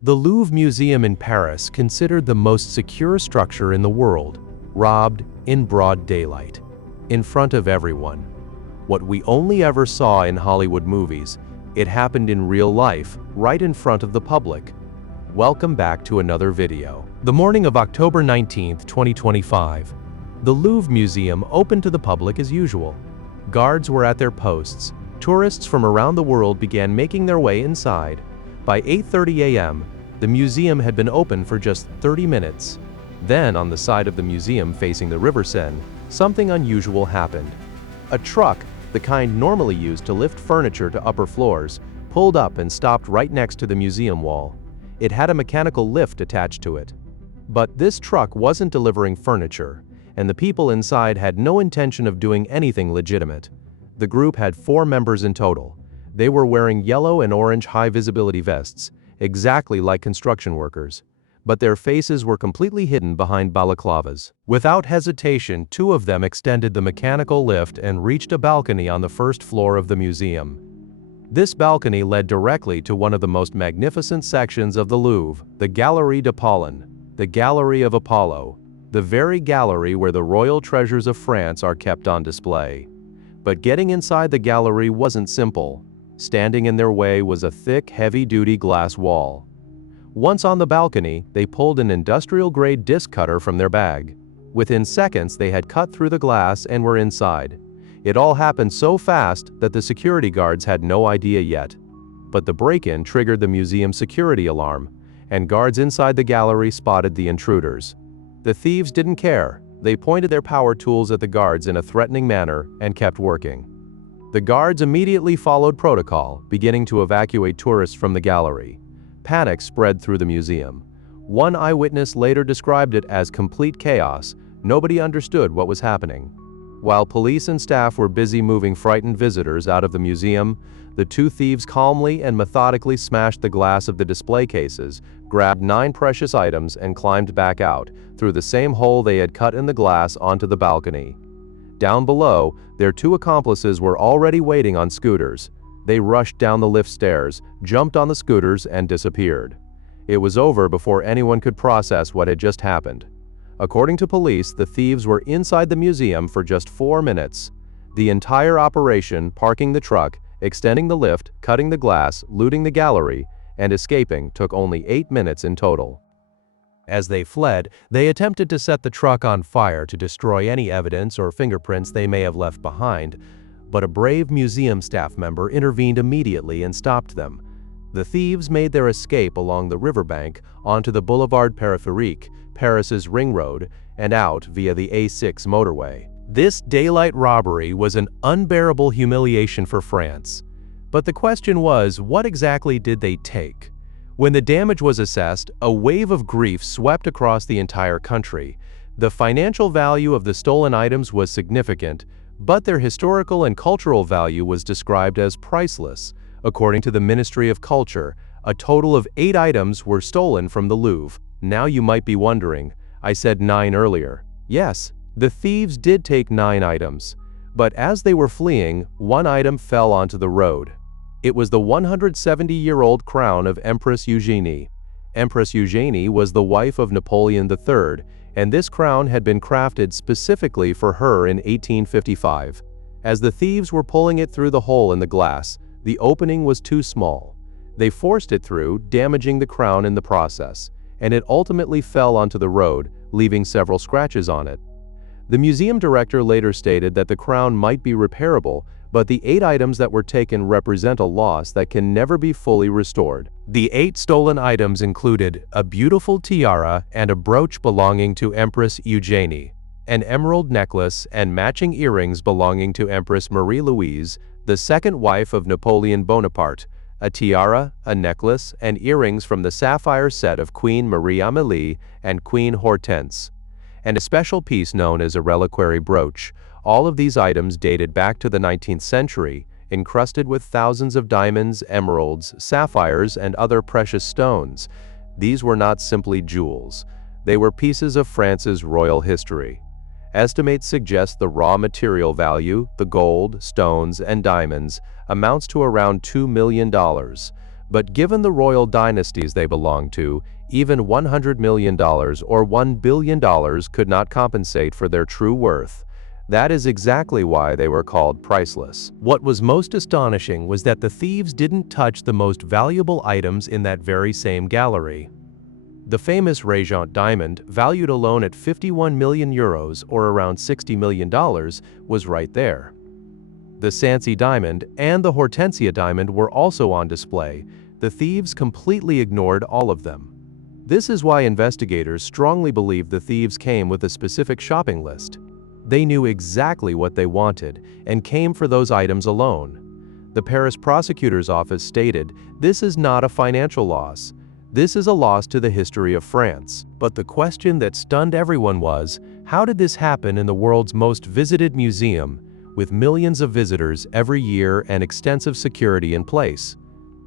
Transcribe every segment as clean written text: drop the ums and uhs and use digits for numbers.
The Louvre Museum in Paris, considered the most secure structure in the world, robbed in broad daylight, in front of everyone. What we only ever saw in Hollywood movies, it happened in real life, right in front of the public. Welcome back to another video. The morning of October 19, 2025. The Louvre Museum opened to the public as usual. Guards were at their posts. Tourists from around the world began making their way inside. By 8:30 a.m., the museum had been open for just 30 minutes. Then, on the side of the museum facing the River Seine, something unusual happened. A truck, the kind normally used to lift furniture to upper floors, pulled up and stopped right next to the museum wall. It had a mechanical lift attached to it. But this truck wasn't delivering furniture, and the people inside had no intention of doing anything legitimate. The group had 4 members in total. They were wearing yellow and orange high-visibility vests, exactly like construction workers. But their faces were completely hidden behind balaclavas. Without hesitation, 2 of them extended the mechanical lift and reached a balcony on the first floor of the museum. This balcony led directly to one of the most magnificent sections of the Louvre, the Galerie d'Apollon, the Gallery of Apollo, the very gallery where the royal treasures of France are kept on display. But getting inside the gallery wasn't simple. Standing in their way was a thick, heavy-duty glass wall. Once on the balcony, they pulled an industrial-grade disc cutter from their bag. Within seconds, they had cut through the glass and were inside. It all happened so fast that the security guards had no idea yet. But the break-in triggered the museum security alarm, and guards inside the gallery spotted the intruders. The thieves didn't care. They pointed their power tools at the guards in a threatening manner and kept working. The guards immediately followed protocol, beginning to evacuate tourists from the gallery. Panic spread through the museum. One eyewitness later described it as complete chaos. Nobody understood what was happening. While police and staff were busy moving frightened visitors out of the museum, the 2 thieves calmly and methodically smashed the glass of the display cases, grabbed 9 precious items, and climbed back out, through the same hole they had cut in the glass onto the balcony. Down below, their 2 accomplices were already waiting on scooters. They rushed down the lift stairs, jumped on the scooters, and disappeared. It was over before anyone could process what had just happened. According to police, the thieves were inside the museum for just 4 minutes. The entire operation, parking the truck, extending the lift, cutting the glass, looting the gallery, and escaping, took only 8 minutes in total. As they fled, they attempted to set the truck on fire to destroy any evidence or fingerprints they may have left behind, but a brave museum staff member intervened immediately and stopped them. The thieves made their escape along the riverbank onto the Boulevard Périphérique, Paris's ring road, and out via the A6 motorway. This daylight robbery was an unbearable humiliation for France. But the question was, what exactly did they take? When the damage was assessed, a wave of grief swept across the entire country. The financial value of the stolen items was significant, but their historical and cultural value was described as priceless. According to the Ministry of Culture, a total of 8 items were stolen from the Louvre. Now you might be wondering, I said 9 earlier. Yes, the thieves did take 9 items. But as they were fleeing, one item fell onto the road. It was the 170-year-old crown of Empress Eugénie. Empress Eugénie was the wife of Napoleon III, and this crown had been crafted specifically for her in 1855. As the thieves were pulling it through the hole in the glass, the opening was too small. They forced it through, damaging the crown in the process, and it ultimately fell onto the road, leaving several scratches on it. The museum director later stated that the crown might be repairable, but the 8 items that were taken represent a loss that can never be fully restored. The 8 stolen items included a beautiful tiara and a brooch belonging to Empress Eugénie, an emerald necklace and matching earrings belonging to Empress Marie-Louise, the second wife of Napoleon Bonaparte, a tiara, a necklace, and earrings from the sapphire set of Queen Marie-Amélie and Queen Hortense, and a special piece known as a reliquary brooch. All of these items dated back to the 19th century, encrusted with thousands of diamonds, emeralds, sapphires, and other precious stones. These were not simply jewels. They were pieces of France's royal history. Estimates suggest the raw material value, the gold, stones, and diamonds, amounts to around $2 million. But given the royal dynasties they belonged to, even $100 million or $1 billion could not compensate for their true worth. That is exactly why they were called priceless. What was most astonishing was that the thieves didn't touch the most valuable items in that very same gallery. The famous Régent Diamond, valued alone at 51 million euros or around $60 million, was right there. The Sancy Diamond and the Hortensia Diamond were also on display. The thieves completely ignored all of them. This is why investigators strongly believe the thieves came with a specific shopping list. They knew exactly what they wanted and came for those items alone. The Paris prosecutor's office stated, "This is not a financial loss. This is a loss to the history of France." But the question that stunned everyone was, how did this happen in the world's most visited museum, with millions of visitors every year and extensive security in place?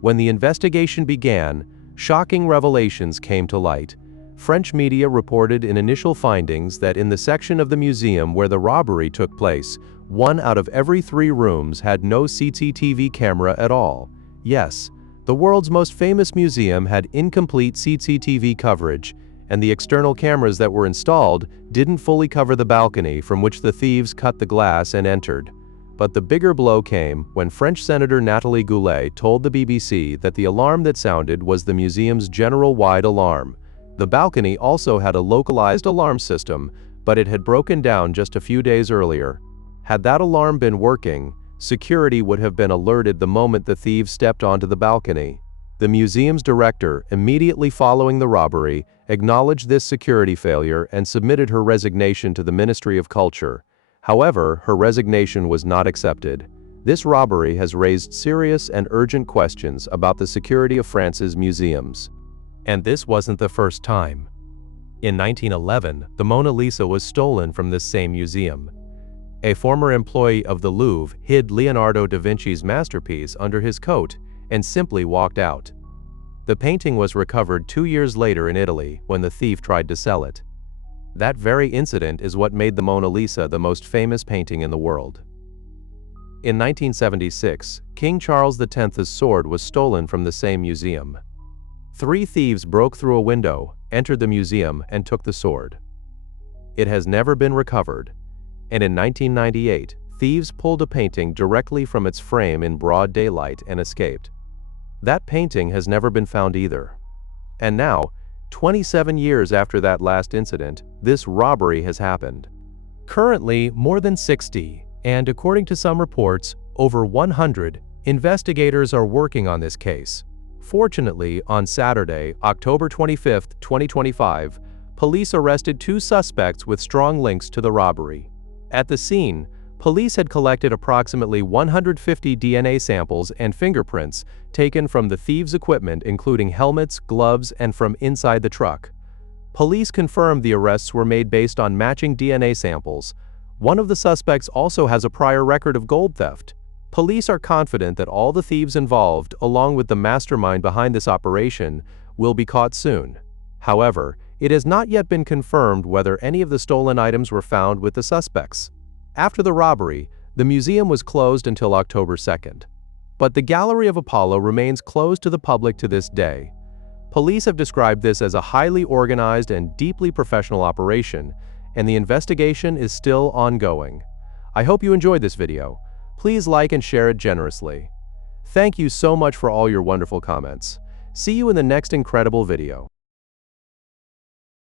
When the investigation began, shocking revelations came to light. French media reported in initial findings that in the section of the museum where the robbery took place, 1 out of every 3 rooms had no CCTV camera at all. Yes, the world's most famous museum had incomplete CCTV coverage, and the external cameras that were installed didn't fully cover the balcony from which the thieves cut the glass and entered. But the bigger blow came when French Senator Nathalie Goulet told the BBC that the alarm that sounded was the museum's general-wide alarm. The balcony also had a localized alarm system, but it had broken down just a few days earlier. Had that alarm been working, security would have been alerted the moment the thieves stepped onto the balcony. The museum's director, immediately following the robbery, acknowledged this security failure and submitted her resignation to the Ministry of Culture. However, her resignation was not accepted. This robbery has raised serious and urgent questions about the security of France's museums. And this wasn't the first time. In 1911, the Mona Lisa was stolen from this same museum. A former employee of the Louvre hid Leonardo da Vinci's masterpiece under his coat and simply walked out. The painting was recovered 2 years later in Italy when the thief tried to sell it. That very incident is what made the Mona Lisa the most famous painting in the world. In 1976, King Charles X's sword was stolen from the same museum. 3 thieves broke through a window, entered the museum, and took the sword. It has never been recovered, and in 1998, thieves pulled a painting directly from its frame in broad daylight and escaped. That painting has never been found either. And now, 27 years after that last incident, this robbery has happened. Currently, more than 60, and according to some reports, over 100, investigators are working on this case. Fortunately, on Saturday, October 25, 2025, police arrested 2 suspects with strong links to the robbery. At the scene, police had collected approximately 150 DNA samples and fingerprints taken from the thieves' equipment, including helmets, gloves, and from inside the truck. Police confirmed the arrests were made based on matching DNA samples. One of the suspects also has a prior record of gold theft. Police are confident that all the thieves involved, along with the mastermind behind this operation, will be caught soon. However, it has not yet been confirmed whether any of the stolen items were found with the suspects. After the robbery, the museum was closed until October 2nd. But the Gallery of Apollo remains closed to the public to this day. Police have described this as a highly organized and deeply professional operation, and the investigation is still ongoing. I hope you enjoyed this video. Please like and share it generously. Thank you so much for all your wonderful comments. See you in the next incredible video.